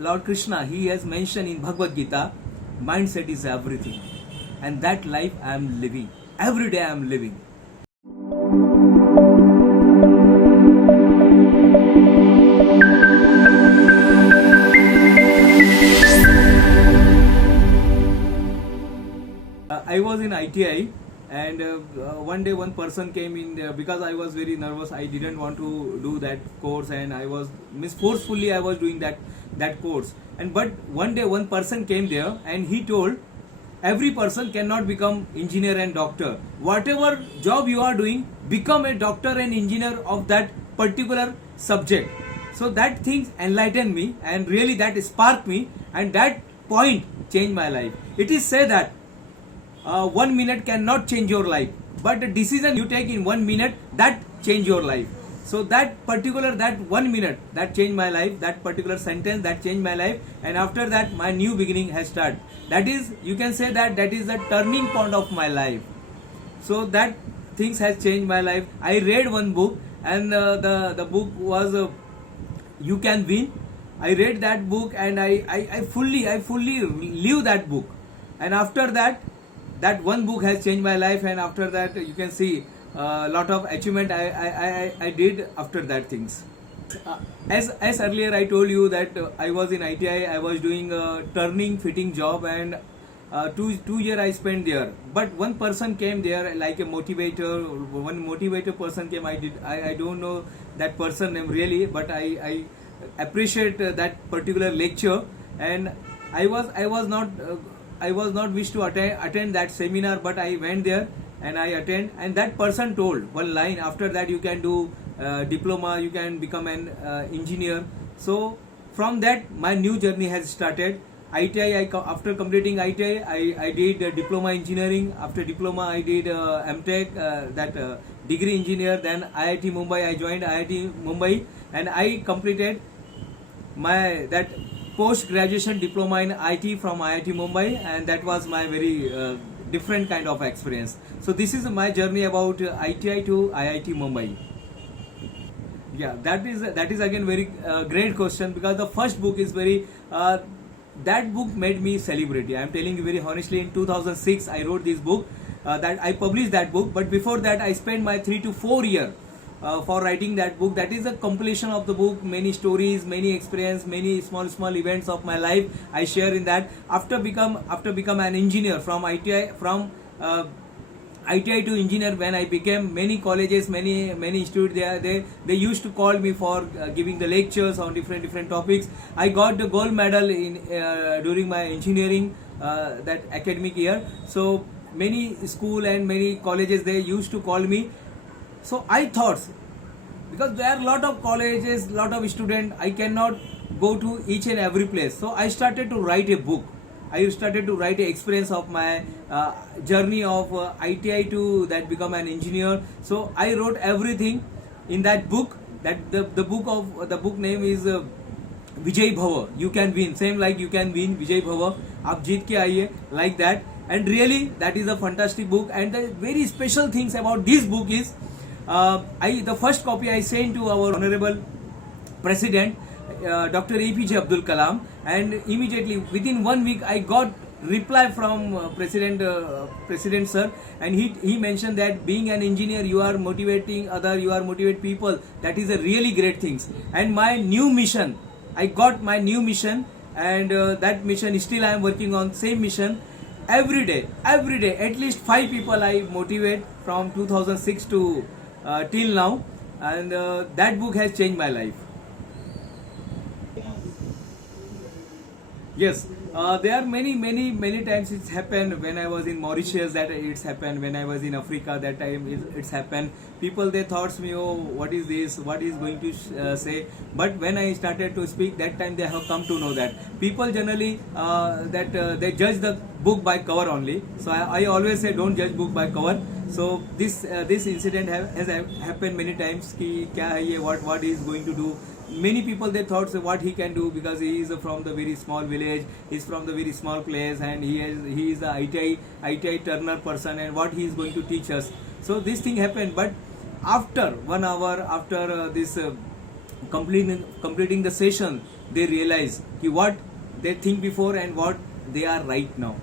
Lord Krishna, he has mentioned in Bhagavad Gita, mindset is everything. And that life I am living. Every day I am living. I was in ITI, and one day one person came in there because I was very nervous. I didn't want to do that course, and I was forcefully I was doing that course. And but one day one person came there and he told, every person cannot become engineer and doctor. Whatever job you are doing, become a doctor and engineer of that particular subject. So that thing enlightened me, and really that sparked me, and that point changed my life. It is said that 1 minute cannot change your life, but the decision you take in 1 minute, that change your life. So that 1 minute that changed my life, that particular sentence that changed my life, and after that my new beginning has started. That is, you can say that is the turning point of my life. So that things has changed my life. I read one book, and the book was You Can Win. I read that book, and I fully live that book. And after that one book has changed my life, and after that you can see a lot of achievement I did after that things. As earlier I told you that I was in ITI, I was doing a turning fitting job, and two year I spent there. But one person came there like a motivator. One motivator person came. I don't know that person name really, but I appreciate that particular lecture, and I was not wish to attend that seminar, but I went there and I attend, and that person told one line, after that you can do diploma, you can become an engineer. So from that my new journey has started. ITI, after completing ITI, I did diploma engineering. After diploma I did MTech, that degree engineer. Then IIT Mumbai, I joined IIT Mumbai, and I completed my that post-graduation diploma in IT from IIT Mumbai, and that was my very different kind of experience. So this is my journey about ITI to IIT Mumbai. Yeah, that is again very great question, because the first book is very that book made me celebrity. I am telling you very honestly, in 2006 I wrote this book, that I published that book, but before that I spent my 3 to 4 years for writing that book. That is a compilation of the book, many stories, many experience, many small events of my life I share in that. After become an engineer from ITI, ITI to engineer, when I became, many colleges, many institutes, they used to call me for giving the lectures on different topics. I got the gold medal in during my engineering that academic year. So many school and many colleges, they used to call me. So I thought, because there are a lot of colleges, lot of students, I cannot go to each and every place. So I started to write a book. I started to write an experience of my journey of ITI to that become an engineer. So I wrote everything in that book. That the book name is Vijay Bhava. You can win. Same like You Can Win, Vijay Bhava. Aap jeet ke aaiye, like that. And really, that is a fantastic book. And the very special things about this book is, the first copy I sent to our honorable President, Dr. APJ Abdul Kalam, and immediately within 1 week I got reply from President sir, and he mentioned that being an engineer, you are motivating other, you are motivate people. That is a really great things. And my new mission, I got my new mission, and that mission still I am working on same mission. Every day, at least 5 people I motivate from 2006 to till now, and that book has changed my life. Yes, there are many times it's happened. When I was in Mauritius, that it's happened. When I was in Africa, that time it's happened. People, they thought me, oh, what is this? What is going to say? But when I started to speak, that time they have come to know that people generally they judge the book by cover only. So I always say, don't judge book by cover. So this incident has happened many times. Ki kya hai ye? What he is going to do? Many people, they thought what he can do, because he is from the very small village, he is from the very small place, and he is the ITI Turner person, and what he is going to teach us. So this thing happened. But after 1 hour, after this completing the session, they realize ki what they think before and what they are right now.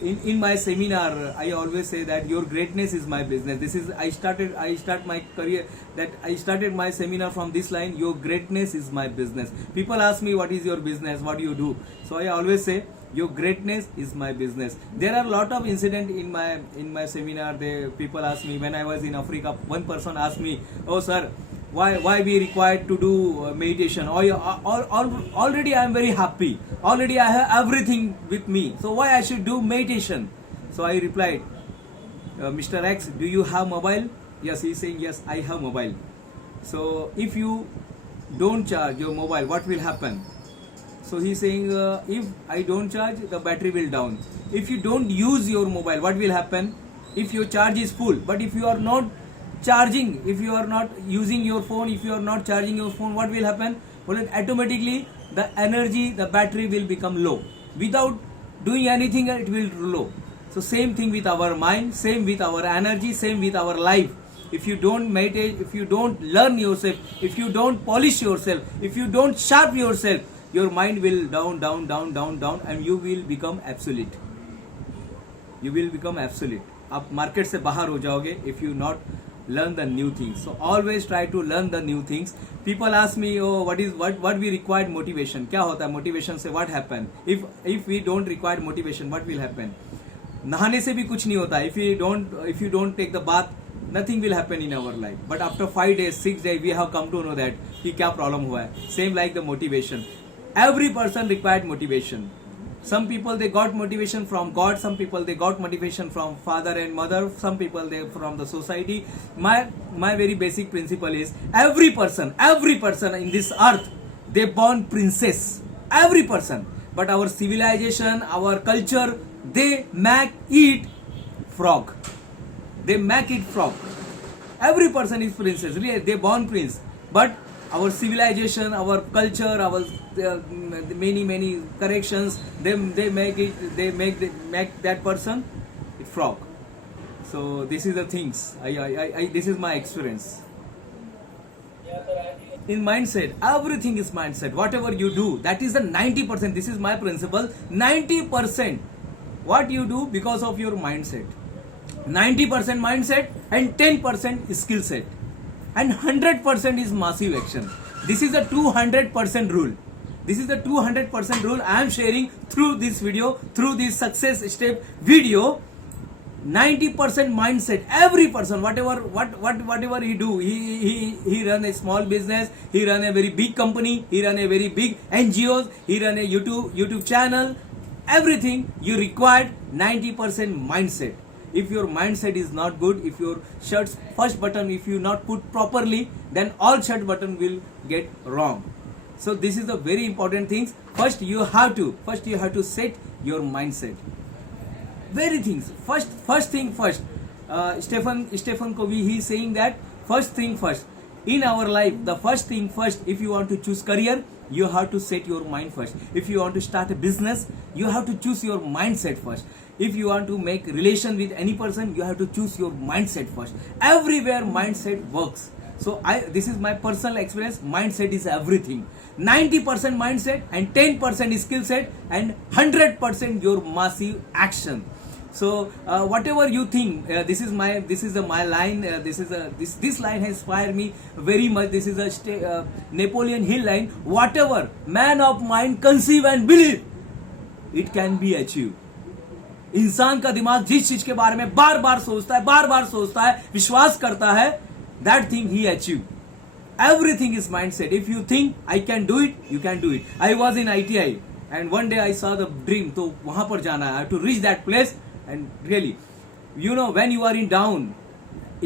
In my seminar, I always say that your greatness is my business. This is I start my career, that I started my seminar from this line: your greatness is my business. People ask me, what is your business, what do you do? So I always say, your greatness is my business. There are a lot of incident in my seminar. People ask me, when I was in Africa, one person asked me, oh sir, why we required to do meditation? Already I am very happy, already I have everything with me, so why I should do meditation? So I replied, Mr. X, do you have mobile? Yes. He is saying, yes, I have mobile. So if you don't charge your mobile, what will happen? So he is saying, if I don't charge, the battery will down. If you don't use your mobile, what will happen? If your charge is full, but if you are not charging, if you are not using your phone, if you are not charging your phone, what will happen? Well, automatically the energy, the battery will become low. Without doing anything, it will low. So same thing with our mind, same with our energy, same with our life. If you don't meditate, if you don't learn yourself, if you don't polish yourself, if you don't sharp yourself, your mind will down, and you will become obsolete. You will become obsolete. आप market से बाहर हो जाओगे if you not learn the new things. So always try to learn the new things. People ask me, oh, what we required motivation? क्या होता है motivation से? What happen? If we don't require motivation, what will happen? नहाने से भी कुछ नहीं होता. If you don't take the bath, nothing will happen in our life. But after 5 days, 6 days, we have come to know that कि क्या problem हुआ है. Same like the motivation. Every person required motivation. Some people they got motivation from God, some people they got motivation from father and mother, some people they from the society. My very basic principle is every person in this earth, they born princess. Every person. But our civilization, our culture, they make it frog. They make it frog. Every person is princess. Really, they born prince. But our civilization, our culture, our many corrections, they make that person a frog. So this is the things. This is my experience. In mindset, everything is mindset. Whatever you do, that is the 90%. This is my principle. 90% what you do because of your mindset. 90% mindset and 10% skill set. And 100% is massive action. This is the 200% rule. This is the 200% rule I am sharing through this video, through this success step video. 90% mindset. Every person, whatever he do, he run a small business, he run a very big company, he run a very big NGOs, he run a YouTube channel. Everything you required 90% mindset. If your mindset is not good, if your shirt's first button, if you not put properly, then all shirt button will get wrong. So this is the very important things. First you have to set your mindset. Very things. First thing first. Stephen Covey, he is saying that first thing first. In our life, the first thing first, if you want to choose career, you have to set your mind first. If you want to start a business, you have to choose your mindset first. If you want to make relation with any person, you have to choose your mindset first. Everywhere mindset works. So this is my personal experience. Mindset is everything. 90% mindset and 10% skill set and 100% your massive action. So whatever you think, this is my line. This line has inspired me very much. This is a Napoleon Hill line. Whatever man of mind conceive and believe, it can be achieved. इंसान का दिमाग जिस चीज के बारे में बार बार सोचता है, विश्वास करता है, that thing he achieve. Everything is mindset. If you think I can do it, you can do it. I was in ITI and one day I saw the dream. तो वहां पर जाना है. I have to reach that place. And really, you know, when you are in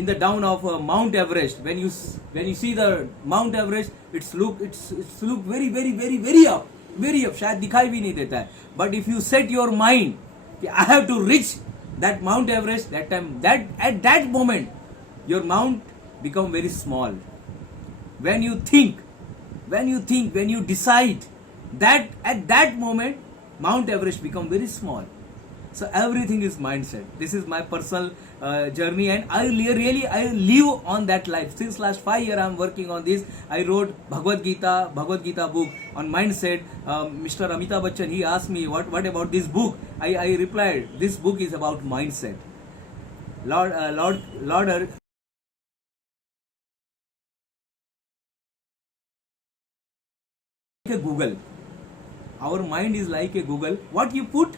the down of Mount Everest, when you see the Mount Everest, it's look very up. शायद दिखाई भी नहीं देता है. But if you set your mind, I have to reach that Mount Everest, that time, at that moment, your mount become very small. When you decide, that at that moment, Mount Everest become very small. So everything is mindset. This is my personal journey, and I live on that life. Since last 5 years I'm working on this. I wrote Bhagavad Gita book on mindset. Mr. Amitabh Bachchan, he asked me what about this book. I replied, this book is about mindset. Lord a Google. Our mind is like a Google. What you put,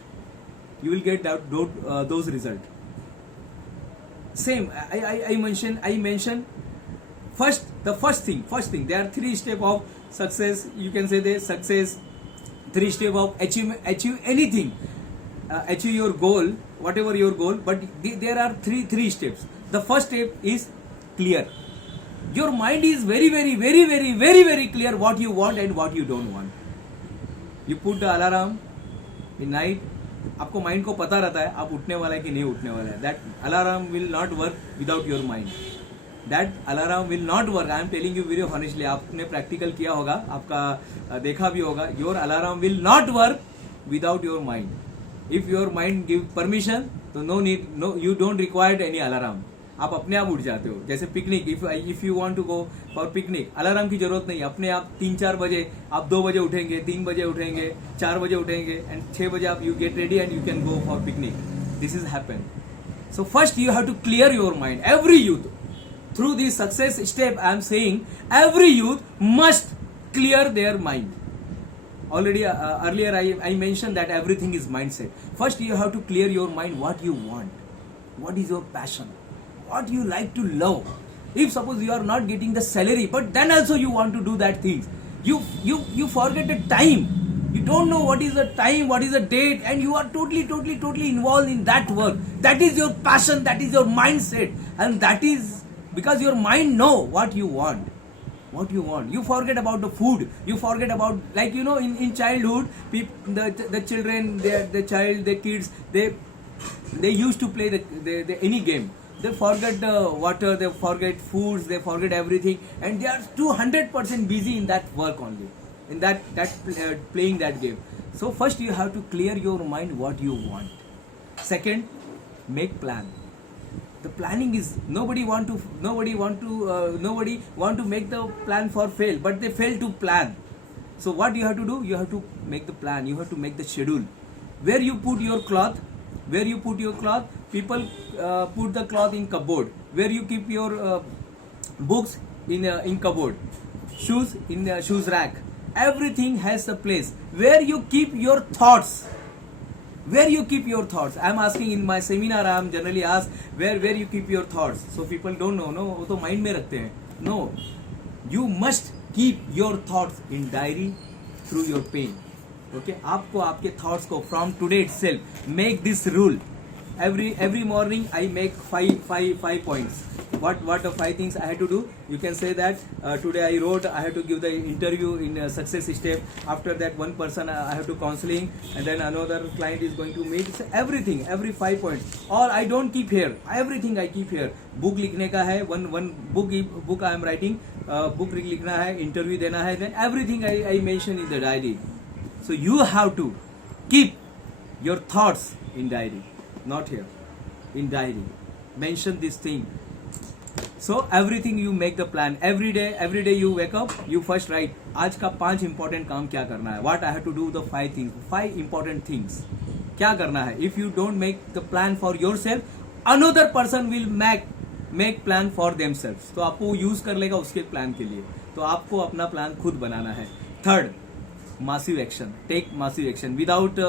you will get those results. Same. I mentioned the first thing. There are 3 steps of success. You can say the success. 3 steps of achieve anything. Achieve your goal, whatever your goal. But there are three steps. The first step is clear. Your mind is very clear what you want and what you don't want. You put the alarm in night. आपको mind को पता रहता है आप उठने वाला है कि नहीं उठने वाला है. That alarm will not work without your mind. That alarm will not work. I am telling you very honestly. आपने प्रैक्टिकल किया होगा, आपका देखा भी होगा. Your alarm will not work without your mind. If your mind give permission तो no you don't required any alarm. आप अपने आप उठ जाते हो. जैसे picnic, if you want to go for picnic, alarm की जरूरत नहीं. अपने आप 3-4 बजे आप 2 बजे उठेंगे, 3 बजे उठेंगे, 4 बजे उठेंगे एंड 6 बजे आप you get ready and you can go for picnic. This is happen. So first you have to clear your mind. Every youth, through this success step, I am saying every youth must clear their mind. Already earlier I mentioned that everything is mindset. First you have to clear your mind. What you want, what is your passion, what you like to love. If suppose you are not getting the salary, but then also you want to do that things, you forget the time. You don't know what is the time, what is the date, and you are totally involved in that work. That is your passion, that is your mindset, and that is because your mind know what you want. What you want. You forget about the food. You forget about, like, you know, in childhood, the children, the kids, they used to play the any game. They forget the water, they forget foods, they forget everything, and they are 200% busy in that work only, in that playing that game. So first you have to clear your mind what you want. Second, make plan. The planning is nobody want to make the plan for fail, but they fail to plan. So what you have to do? You have to make the plan. You have to make the schedule. Where you put your cloth? People put the cloth in cupboard. Where you keep your books in cupboard. Shoes in the shoes rack. Everything has a place. Where you keep your thoughts. Where you keep your thoughts. I am asking in my seminar, I am generally asked where you keep your thoughts. So people don't know. No, वो तो mind में रखते हैं. No, you must keep your thoughts in diary through your pen. Okay, आपको आपके thoughts को from today itself make this rule. Every morning I make five points. What are 5 things I had to do? You can say that today I wrote, I have to give the interview in a success step. After that, one person I have to counseling, and then another client is going to meet. So everything, every 5 points. Or I don't keep here. Everything I keep here. Book लिखने का है, one book I am writing. Book लिखना है, interview देना है. Then everything I mention in the diary. So you have to keep your thoughts in diary. Not here, in diary. Mention this thing. So everything you make the plan. Every day you wake up, you first write आज का 5 important काम क्या करना है. What I have to do, the 5 things, 5 important things. क्या करना है. If you don't make the plan for yourself, another person will make plan for themselves. तो आपको यूज कर लेगा उसके प्लान के लिए. तो आपको अपना प्लान खुद बनाना है. Third, massive action. Take massive action. Without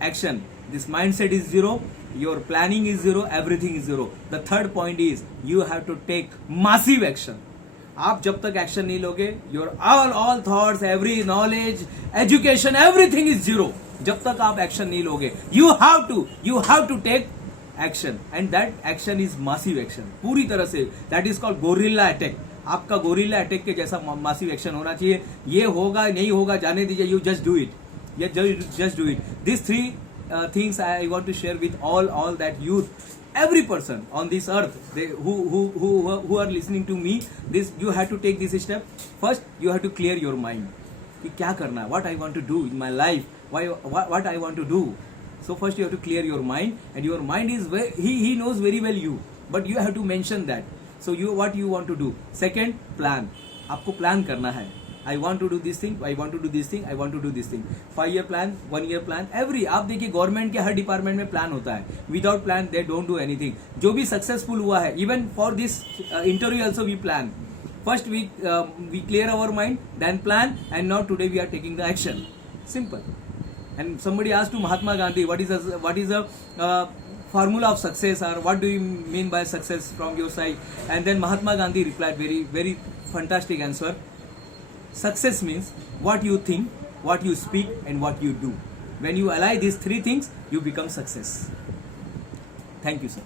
action, this mindset is zero. Your planning is zero. Everything is zero. The third point is you have to take massive action. आप जब तक एक्शन नहीं लोगे, your all thoughts, every knowledge, education, everything is zero. जब तक आप action नहीं लोगे, you have to take action, and that action is massive action. पूरी तरह से, that is called gorilla attack. आपका गोरिल्ला अटैक के जैसा मासिव एक्शन होना चाहिए. ये होगा नहीं होगा जाने दीजिए. You just do it. Just do it. These 3 things I want to share with all that youth, every person on this earth, who are listening to me. This you have to take this step. First, you have to clear your mind. कि क्या करना है, what I want to do in my life, what I want to do. So first you have to clear your mind, and your mind is he knows very well you, but you have to mention that. So you what you want to do. Second, plan. आपको plan करना है. I want to do this thing, I want to do this thing, I want to do this thing. 5-year plan, 1-year plan, every आप देखिए government के हर department में plan होता है. Without plan they don't do anything. जो भी successful हुआ है, even for this interview also we plan. First we clear our mind, then plan, and now today we are taking the action. Simple. And somebody asked to Mahatma Gandhi, what is the formula of success, or what do you mean by success from your side? And then Mahatma Gandhi replied very very fantastic answer. Success means what you think, what you speak, and what you do. When you ally these three things, you become success. Thank you, sir.